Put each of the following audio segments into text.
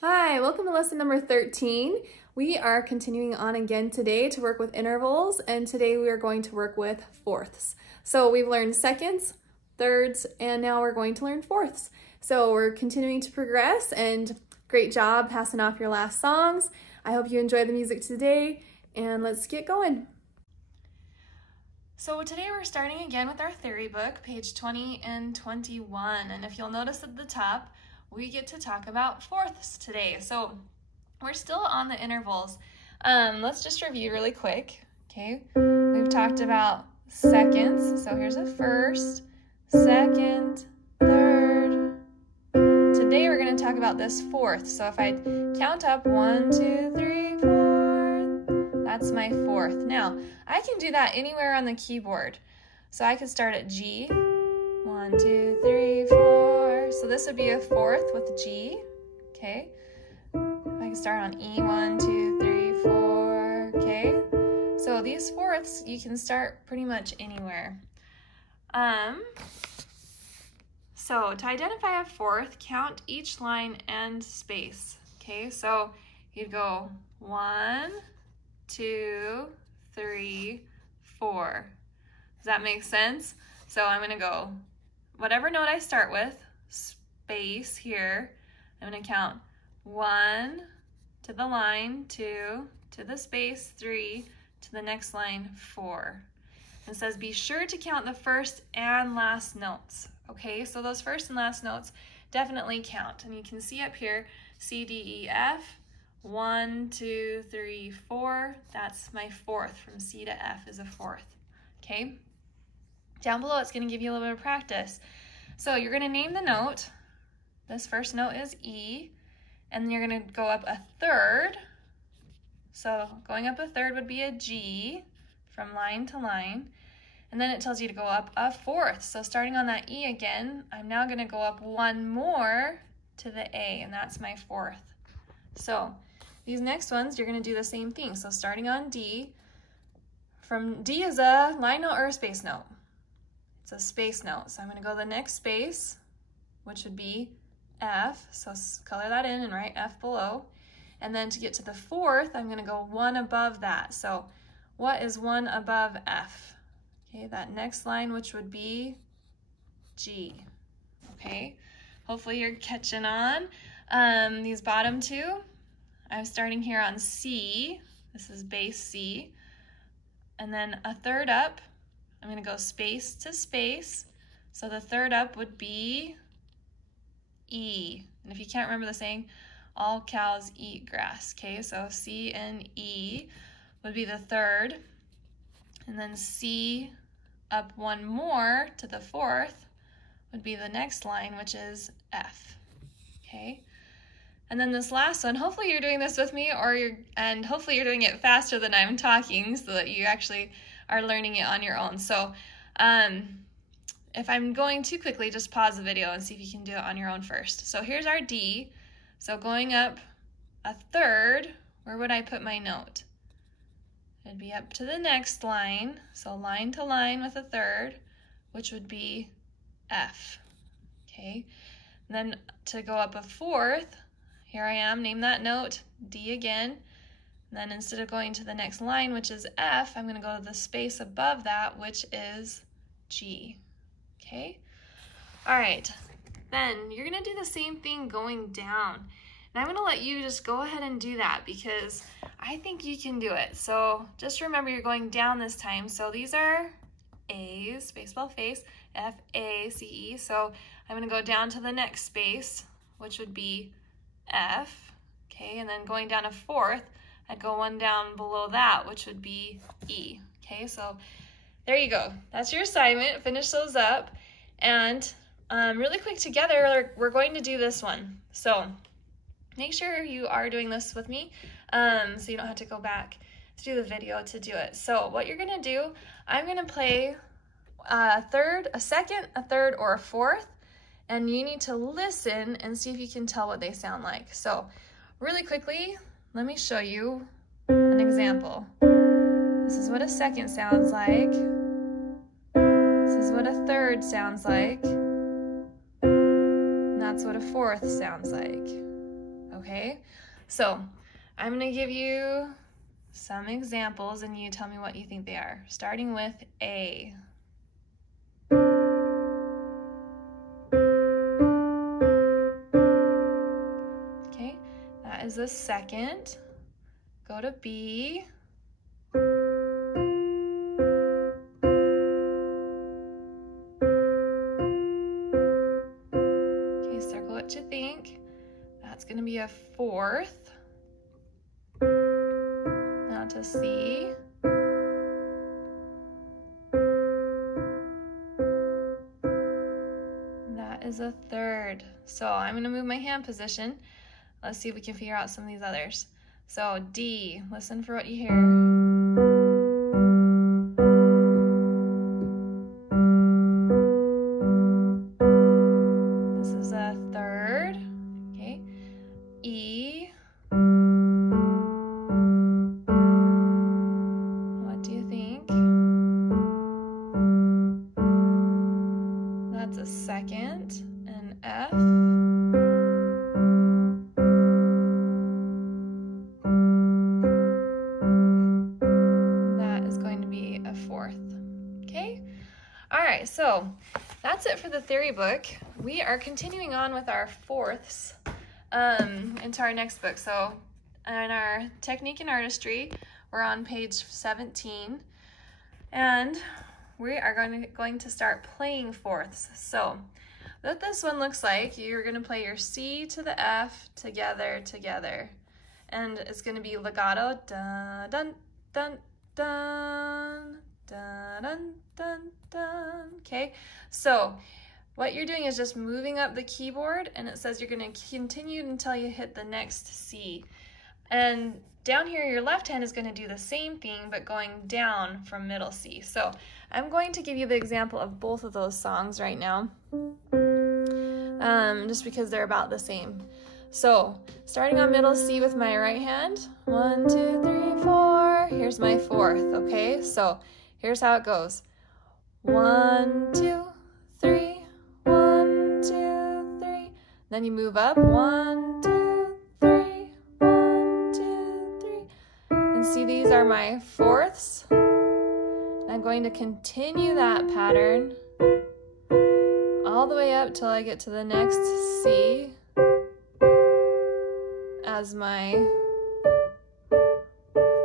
Hi, welcome to lesson number 13. We are continuing on again today to work with intervals, and today we are going to work with fourths. So we've learned seconds, thirds, and now we're going to learn fourths. So we're continuing to progress, and great job passing off your last songs. I hope you enjoy the music today, and let's get going. So today we're starting again with our theory book, page 20 and 21, and if you'll notice at the top, we get to talk about fourths today. So we're still on the intervals. Let's just review really quick, okay? We've talked about seconds. So here's a first, second, third. Today we're going to talk about this fourth. So if I count up 1, 2, 3, 4, that's my fourth. Now, I can do that anywhere on the keyboard. So I could start at G, 1, 2, 3, 4. So this would be a fourth with G, okay? I can start on E, 1, 2, 3, 4, okay? So these fourths, you can start pretty much anywhere. So to identify a fourth, count each line and space, okay? So you'd go 1, 2, 3, 4. Does that make sense? So I'm gonna go whatever note I start with, space here, I'm going to count 1 to the line, 2 to the space, 3 to the next line, 4. It says be sure to count the first and last notes. Okay, so those first and last notes definitely count. And you can see up here, C, D, E, F, 1, 2, 3, 4. That's my fourth. From C to F is a fourth. Okay, down below it's going to give you a little bit of practice. So you're going to name the note. This first note is E, and then you're going to go up a third. So going up a third would be a G from line to line. And then it tells you to go up a fourth. So starting on that E again, I'm now going to go up one more to the A, and that's my fourth. So these next ones, you're going to do the same thing. So starting on D, from D is a line note or a space note. It's a space note, so I'm going to go the next space, which would be F, so color that in and write F below. And then to get to the fourth, I'm going to go one above that. So what is one above F? Okay, that next line, which would be G. Okay, hopefully you're catching on. These bottom two, I'm starting here on C. This is bass C. And then a third up, I'm going to go space to space. So the third up would be E. And if you can't remember the saying, all cows eat grass. Okay, so C and E would be the third. And then C up one more to the fourth would be the next line, which is F. Okay. And then this last one, hopefully you're doing this with me, and hopefully you're doing it faster than I'm talking so that you actually are learning it on your own. So if I'm going too quickly, just pause the video and see if you can do it on your own first. So here's our D. So going up a third, where would I put my note? It'd be up to the next line. So line to line with a third, which would be F. Okay. And then to go up a fourth, here I am, name that note, D again. And then instead of going to the next line, which is F, I'm going to go to the space above that, which is G. Okay? All right. Then you're going to do the same thing going down. And I'm going to let you just go ahead and do that because I think you can do it. So just remember you're going down this time. So these are A's, baseball face, F, A, C, E. So I'm going to go down to the next space, which would be F. Okay? And then going down a fourth, I'd go one down below that, which would be E. Okay, so there you go. That's your assignment. Finish those up. And really quick together, we're going to do this one. So make sure you are doing this with me so you don't have to go back through the video to do it. So what you're going to do, I'm going to play a third, a second, a third, or a fourth. And you need to listen and see if you can tell what they sound like. So really quickly, let me show you an example. This is what a second sounds like. This is what a third sounds like. And that's what a fourth sounds like. Okay? okay? So I'm gonna give you some examples and you tell me what you think they are, starting with A. Okay, that is the second. Go to B. Okay, circle what you think. That's gonna be a fourth. Now to C. That is a third. So I'm gonna move my hand position. Let's see if we can figure out some of these others. So D, listen for what you hear. This is a third, okay. E. What do you think? That's a second. And F. So that's it for the theory book. We are continuing on with our fourths into our next book. So in our technique and artistry, we're on page 17, and we are going to start playing fourths. So what this one looks like, you're going to play your C to the F together, and it's going to be legato, dun dun dun dun. Dun, dun, dun, dun. Okay, so what you're doing is just moving up the keyboard, and it says you're going to continue until you hit the next C. And down here, your left hand is going to do the same thing, but going down from middle C. So I'm going to give you the example of both of those songs right now, just because they're about the same. So starting on middle C with my right hand, 1, 2, 3, 4. Here's my fourth, okay? So here's how it goes. 1, 2, 3, 1, 2, 3. Then you move up. 1, 2, 3, 1, 2, 3. And see, these are my fourths. I'm going to continue that pattern all the way up till I get to the next C as my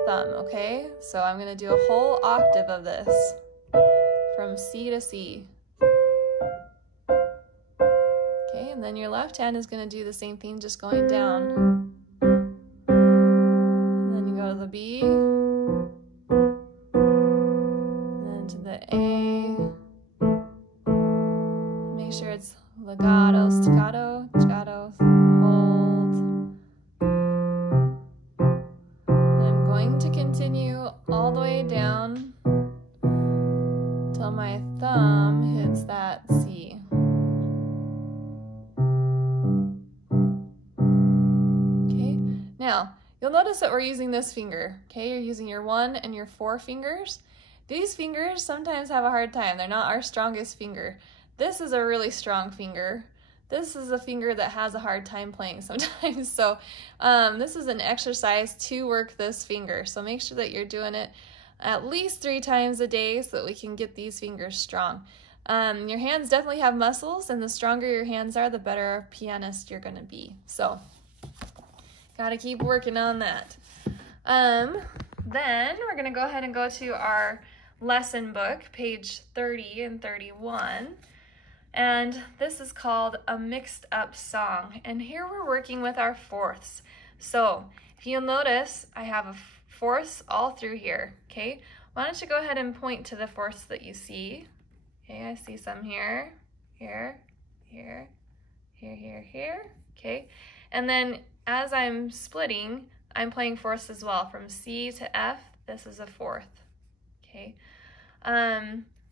thumb, okay? So I'm gonna do a whole octave of this from C to C. Okay, and then your left hand is gonna do the same thing, just going down. And then you go to the B, and then to the A. Make sure it's legato, staccato, staccato, hold. To continue all the way down till my thumb hits that C. Okay, now you'll notice that we're using this finger. Okay, you're using your 1 and your 4 fingers. These fingers sometimes have a hard time. They're not our strongest finger. This is a really strong finger. This is a finger that has a hard time playing sometimes. So this is an exercise to work this finger. So make sure that you're doing it at least 3 times a day so that we can get these fingers strong. Your hands definitely have muscles, and the stronger your hands are, the better pianist you're going to be. So gotta keep working on that. Then we're going to go ahead and go to our lesson book, page 30 and 31. And this is called a mixed up song. And here we're working with our fourths. So if you'll notice, I have fourths all through here, okay? Why don't you go ahead and point to the fourths that you see? Okay, I see some here, here, here, here, here, here, okay? And then as I'm splitting, I'm playing fourths as well. From C to F, this is a fourth, okay?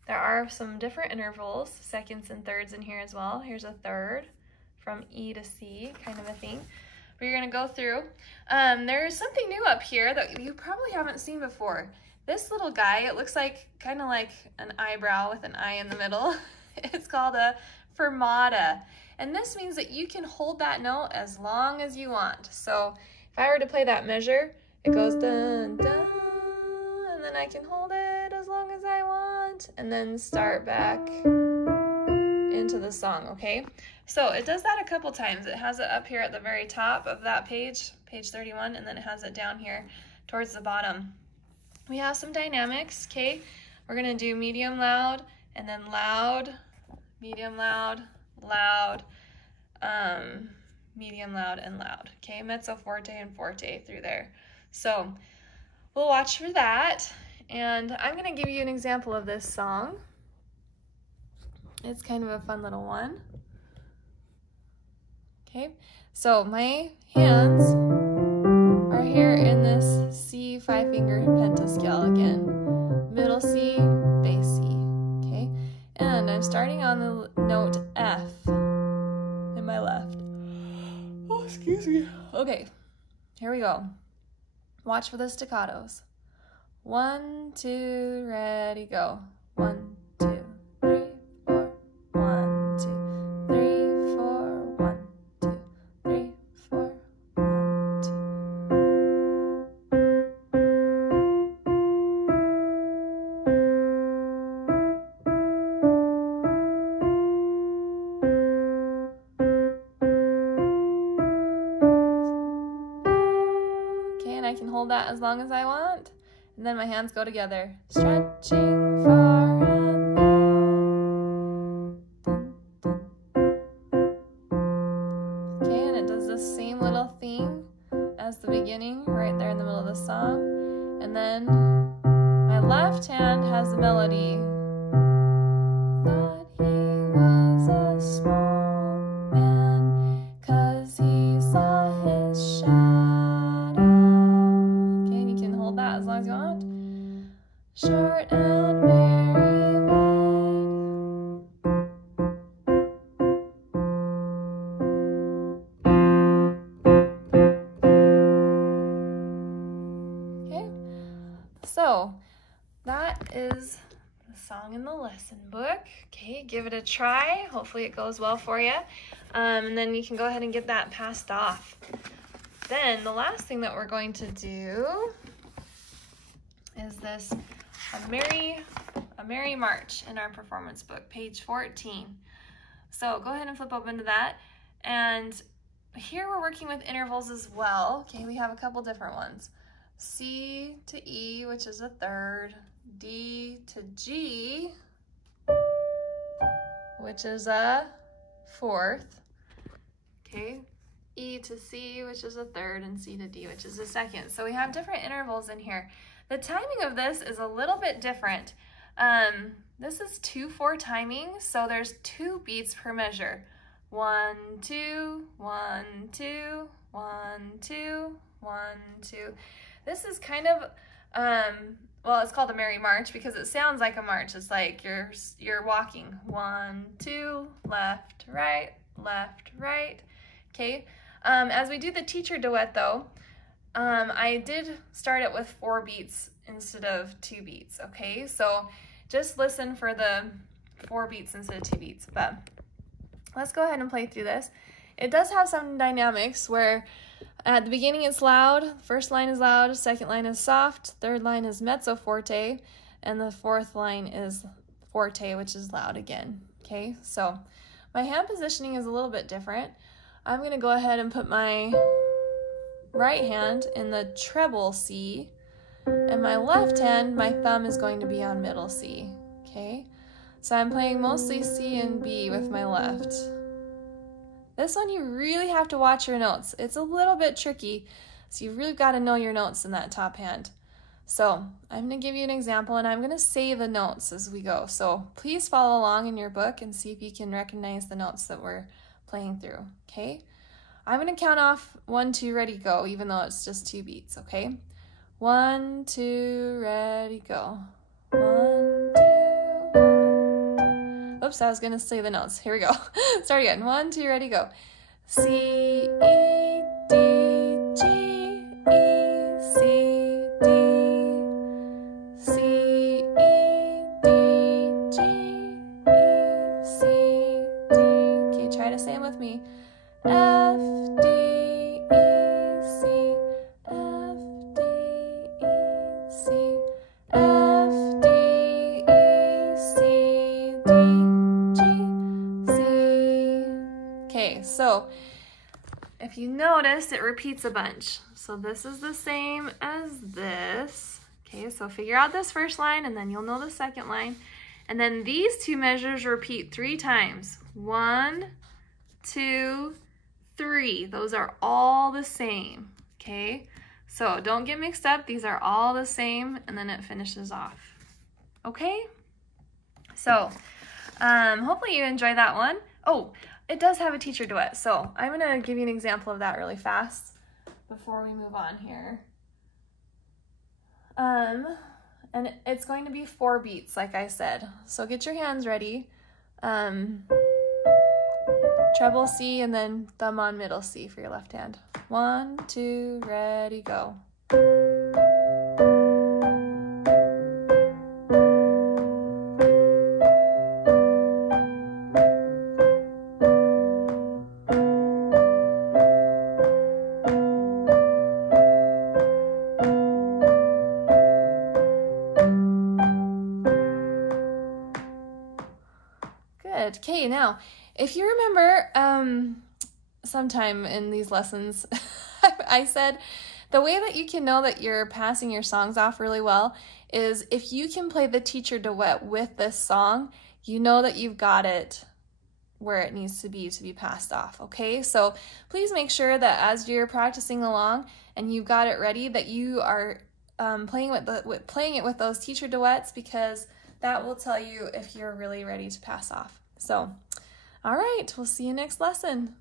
There are some different intervals, seconds and thirds in here as well. Here's a third from E to C, kind of a thing. But you're gonna go through. There's something new up here that you probably haven't seen before. This little guy, it looks like kind of like an eyebrow with an eye in the middle. It's called a fermata. And this means that you can hold that note as long as you want. So if I were to play that measure, it goes dun, dun, and then I can hold it as long as I want, and then start back into the song, okay? So it does that a couple times. It has it up here at the very top of that page, page 31, and then it has it down here towards the bottom. We have some dynamics, okay? We're gonna do medium loud, and then loud, medium loud, loud, medium loud, and loud, okay? Mezzo forte and forte through there. So we'll watch for that, and I'm gonna give you an example of this song. It's kind of a fun little one. Okay, so my hands are here in this C 5-finger pentascale again. Middle C, bass C, okay? And I'm starting on the note F in my left. Oh, excuse me. Okay, here we go. Watch for the staccatos. 1, 2, ready, go. 1, 2, 3, 4. 1, 2, 3, 4. 1, 2, 3, 4. 1, 2. Okay, and I can hold that as long as I want. And then my hands go together. Stretching far and long. Dun, dun. Okay, and it does the same little theme as the beginning, right there in the middle of the song. And then my left hand has the melody. Thought he was a small man, 'cause he saw his shadow. Okay, and you can hold that as long as you want. Short and very wide. Okay, so that is the song in the lesson book. Okay, give it a try. Hopefully it goes well for you. And then you can go ahead and get that passed off. Then the last thing that we're going to do is this A Merry March in our performance book, page 14. So go ahead and flip open to that. And here we're working with intervals as well. Okay, we have a couple different ones. C to E, which is a third. D to G, which is a fourth. Okay, E to C, which is a third, and C to D, which is a second. So we have different intervals in here. The timing of this is a little bit different. This is 2/4 timing, so there's 2 beats per measure. 1, 2, 1, 2, 1, 2, 1, 2. This is kind of, well, it's called a Merry March because it sounds like a march. It's like you're walking. 1, 2, left, right, left, right. Okay. As we do the teacher duet though, I did start it with 4 beats instead of 2 beats. Okay. So just listen for the 4 beats instead of 2 beats, but let's go ahead and play through this. It does have some dynamics where at the beginning it's loud, first line is loud, second line is soft, third line is mezzo forte, and the fourth line is forte, which is loud again. Okay, so my hand positioning is a little bit different. I'm going to go ahead and put my right hand in the treble C, and my left hand, my thumb is going to be on middle C. Okay, so I'm playing mostly C and B with my left. This one you really have to watch your notes. It's a little bit tricky, so you've really got to know your notes in that top hand. So I'm going to give you an example, and I'm going to say the notes as we go. So please follow along in your book and see if you can recognize the notes that we're playing through, okay? I'm going to count off 1, 2, ready, go, even though it's just 2 beats, okay? 1, 2, ready, go. 1, 2, 1, 2. Oops, I was going to say the notes. Here we go. Start again. 1, 2, ready, go. C, E, D, G, E, C, D. C, E, D, G, E, C, D. Okay, try to say them with me. notice it repeats a bunch. So this is the same as this. Okay, so figure out this first line and then you'll know the second line. And then these two measures repeat 3 times. 1, 2, 3. Those are all the same. Okay, so don't get mixed up. These are all the same, and then it finishes off. Okay, so hopefully you enjoyed that one. Oh, it does have a teacher duet, so I'm gonna give you an example of that really fast before we move on here. And it's going to be 4 beats, like I said. So get your hands ready. Treble C and then thumb on middle C for your left hand. 1, 2, ready, go. Good. Okay, now, if you remember, sometime in these lessons, I said the way that you can know that you're passing your songs off really well is if you can play the teacher duet with this song, you know that you've got it where it needs to be passed off, okay? So please make sure that as you're practicing along and you've got it ready, that you are playing it with those teacher duets, because that will tell you if you're really ready to pass off. So, all right, we'll see you next lesson.